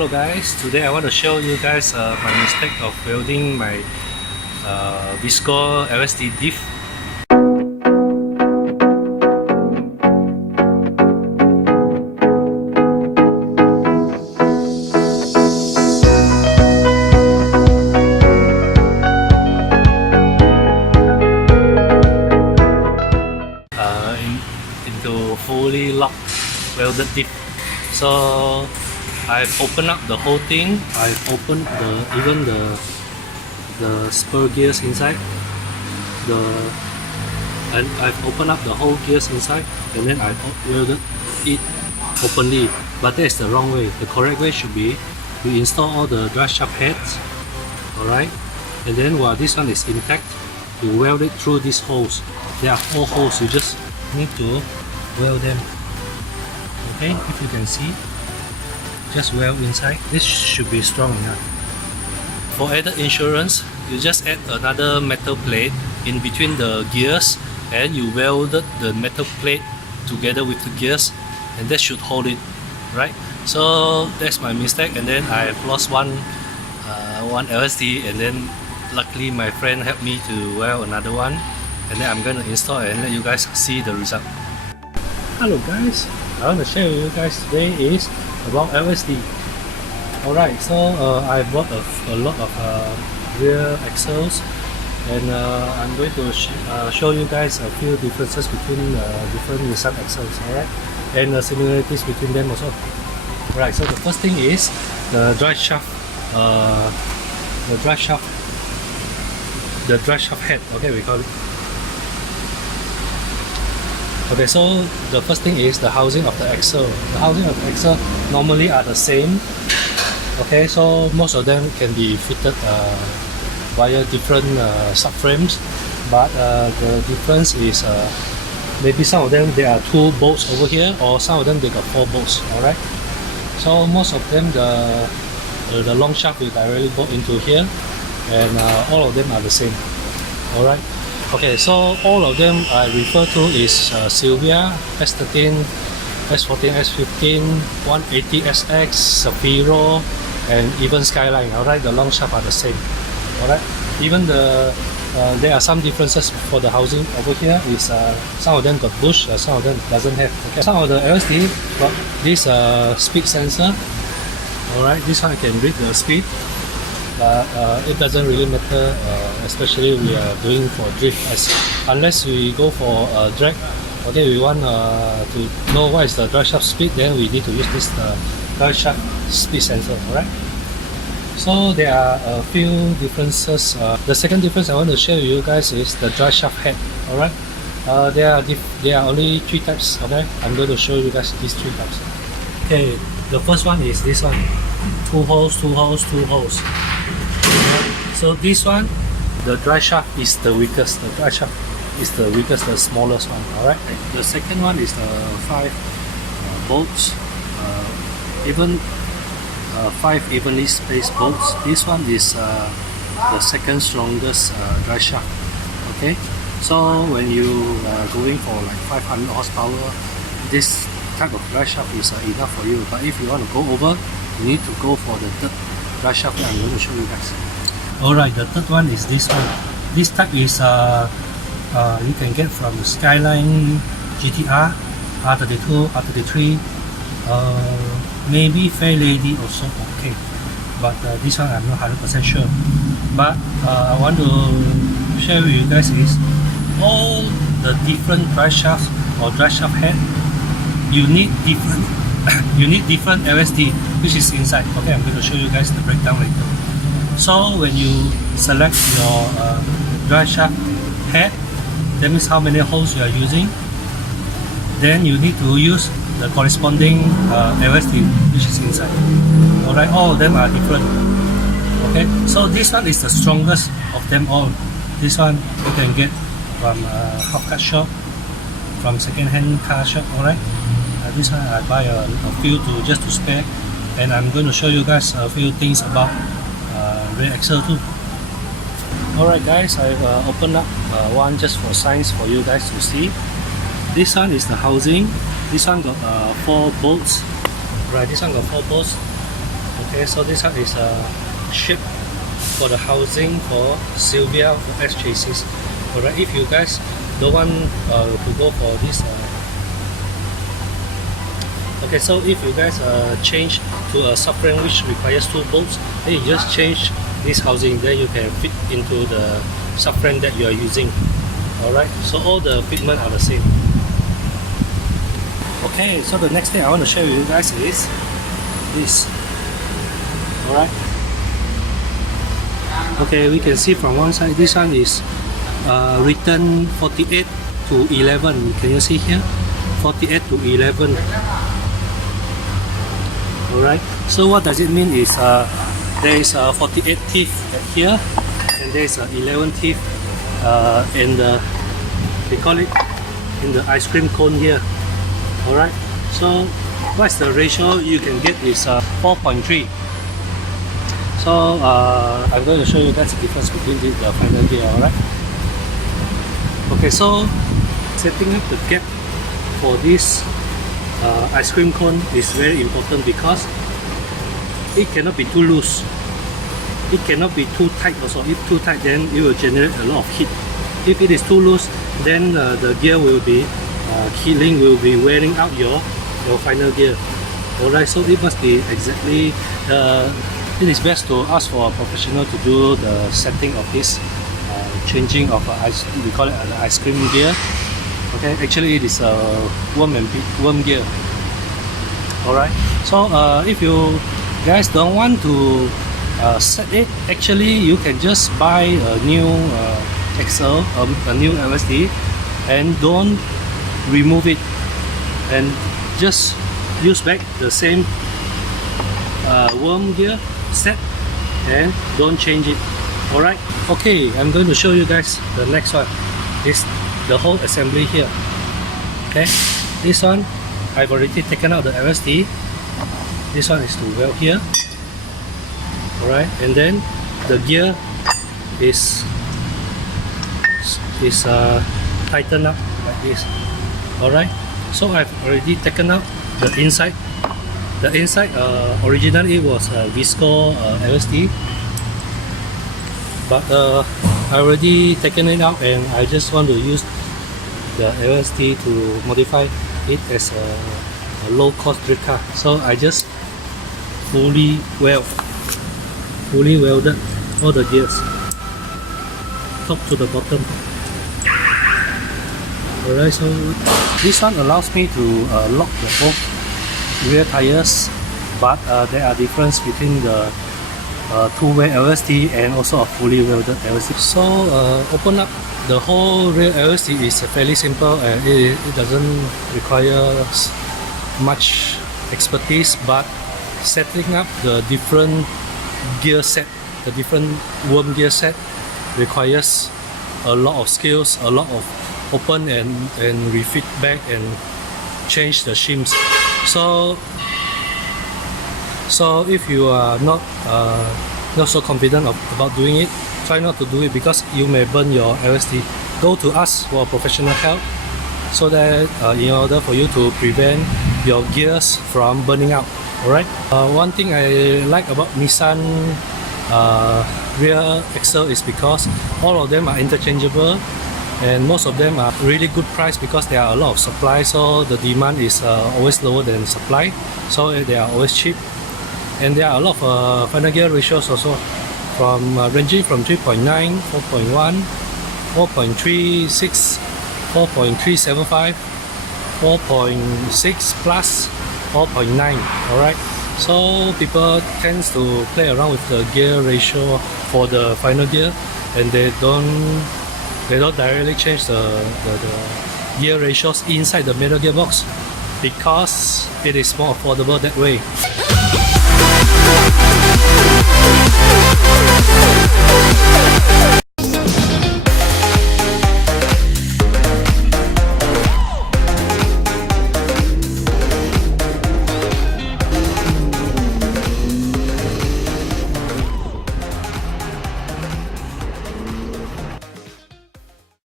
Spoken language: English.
Hello guys, today I want to show you guys my mistake of welding my Visco LSD diff. Into fully locked welded diff. So I've opened up the whole thing. I've opened even the spur gears inside. And I've opened up the whole gears inside, and then I welded it openly. But that's the wrong way. The correct way should be you install all the drive shaft heads, alright, and then while this one is intact, you weld it through these holes. There are 4 holes. You just need to weld them. Okay, if you can see, just weld inside. This should be strong enough. For added insurance, you just add another metal plate in between the gears, and you welded the metal plate together with the gears, and that should hold it, right? So that's my mistake, and then I've lost one LSD, and then luckily my friend helped me to weld another one, and then I'm going to install it and let you guys see the result. Hello guys, I want to share with you guys today is about LSD. Alright, so I bought a lot of rear axles, and I'm going to show you guys a few differences between different Nissan axles, alright, and similarities between them also. Alright, so the first thing is the drive shaft head, okay, we call it. Okay, so the first thing is the housing of the axle. The housing of the axle normally are the same. Okay, so most of them can be fitted via different subframes, but the difference is maybe some of them there are 2 bolts over here, or some of them they got 4 bolts. Alright, so most of them the long shaft will directly go into here, and all of them are the same. Alright. Okay, so all of them I refer to is Sylvia, S13, S14, S15, 180SX, Safiro, and even Skyline. Alright, the long shaft are the same. Alright, even there are some differences for the housing over here. Is some of them got bush, some of them doesn't have. Okay, some of the LSD got this speed sensor. Alright, this one can read the speed. It doesn't really matter, especially we are doing for drift, unless we go for drag. Okay, we want to know what is the drive shaft speed, then we need to use this drive shaft speed sensor. Alright, so there are a few differences. The second difference I want to share with you guys is the drive shaft head. Alright, there are only 3 types. Okay, I'm going to show you guys these 3 types. Okay, the first one is this one, 2 holes, 2 holes, 2 holes. So this one, the drive shaft is the weakest. The drive shaft is the weakest, the smallest one. Alright. The second one is the 5 bolts, even 5 evenly spaced bolts. This one is the second strongest drive shaft. Okay. So when you are going for like 500 horsepower, this type of drive shaft is enough for you. But if you want to go over, you need to go for the third drive shaft that I'm going to show you guys. Alright, the third one is this one. This type is you can get from Skyline, GTR, R32, R33, maybe Fair Lady also okay. But this one I'm not 100% sure. But I want to share with you guys is all the different drive shafts or drive shaft head. You need different LSD which is inside. Okay, I'm going to show you guys the breakdown later. So when you select your drive shaft head, that means how many holes you are using. Then you need to use the corresponding LSD which is inside. Alright, all of them are different. Okay, so this one is the strongest of them all. This one you can get from half cut shop, from second-hand car shop. Alright, this one I buy a few just to spare, and I'm going to show you guys a few things about rear axle too. Alright guys, I've opened up one just for science for you guys to see. This one is the housing. This one got 4 bolts. Right, this one got 4 bolts. Okay, so this one is a ship for the housing for Sylvia for S chassis. Alright, if you guys don't want to go for this okay, so if you guys change to a subframe which requires 2 bolts, then you just change this housing, then you can fit into the subframe that you are using. Alright, so all the fitment are the same. Okay, so the next thing I want to share with you guys is this. Alright. Okay, we can see from one side, this one is written 48 to 11. Can you see here? 48 to 11. Alright, so what does it mean is there is a 48 teeth here, and there is a 11 teeth in the, they call it in the ice cream cone here. Alright, so what's the ratio you can get is 4.3. So I'm going to show you guys the difference between the final gear. Alright. Okay, so setting up the gap for this ice cream cone is very important because it cannot be too loose. It cannot be too tight also. If too tight, then it will generate a lot of heat. If it is too loose, then the gear will be killing, will be wearing out your final gear. Alright, so it must be exactly it is best to ask for a professional to do the setting of this changing of ice, we call it an ice cream gear. Okay, actually it is a worm gear. Alright, so if you guys don't want to set it, actually you can just buy a new axle, a new LSD, and don't remove it, and just use back the same worm gear set and don't change it. Alright, okay, I'm going to show you guys the next one. This the whole assembly here. Okay, this one I've already taken out the LSD. This one is to weld here. Alright, and then the gear is tightened up like this. Alright, so I've already taken out the inside. The inside originally it was visco LSD, but I already taken it out and I just want to use the LSD to modify it as a low cost drift car. So I just fully welded all the gears, top to the bottom. Alright, so this one allows me to lock the both rear tires, but there are difference between the two-way LSD and also a fully welded LSD. So open up the whole rear LSD is fairly simple and it doesn't require much expertise, but setting up the different gear set, the different worm gear set requires a lot of skills, a lot of open and refit back and change the shims. So if you are not so confident about doing it, try not to do it because you may burn your LSD. Go to us for professional help so that in order for you to prevent your gears from burning out. Alright. One thing I like about Nissan rear axle is because all of them are interchangeable, and most of them are really good price because there are a lot of supply, so the demand is always lower than supply, so they are always cheap. And there are a lot of final gear ratios also, from ranging from 3.9, 4.1, 4.36, 4.375, 4.6 plus 4.9. Alright, so people tends to play around with the gear ratio for the final gear, and they don't directly change the gear ratios inside the manual gearbox because it is more affordable that way.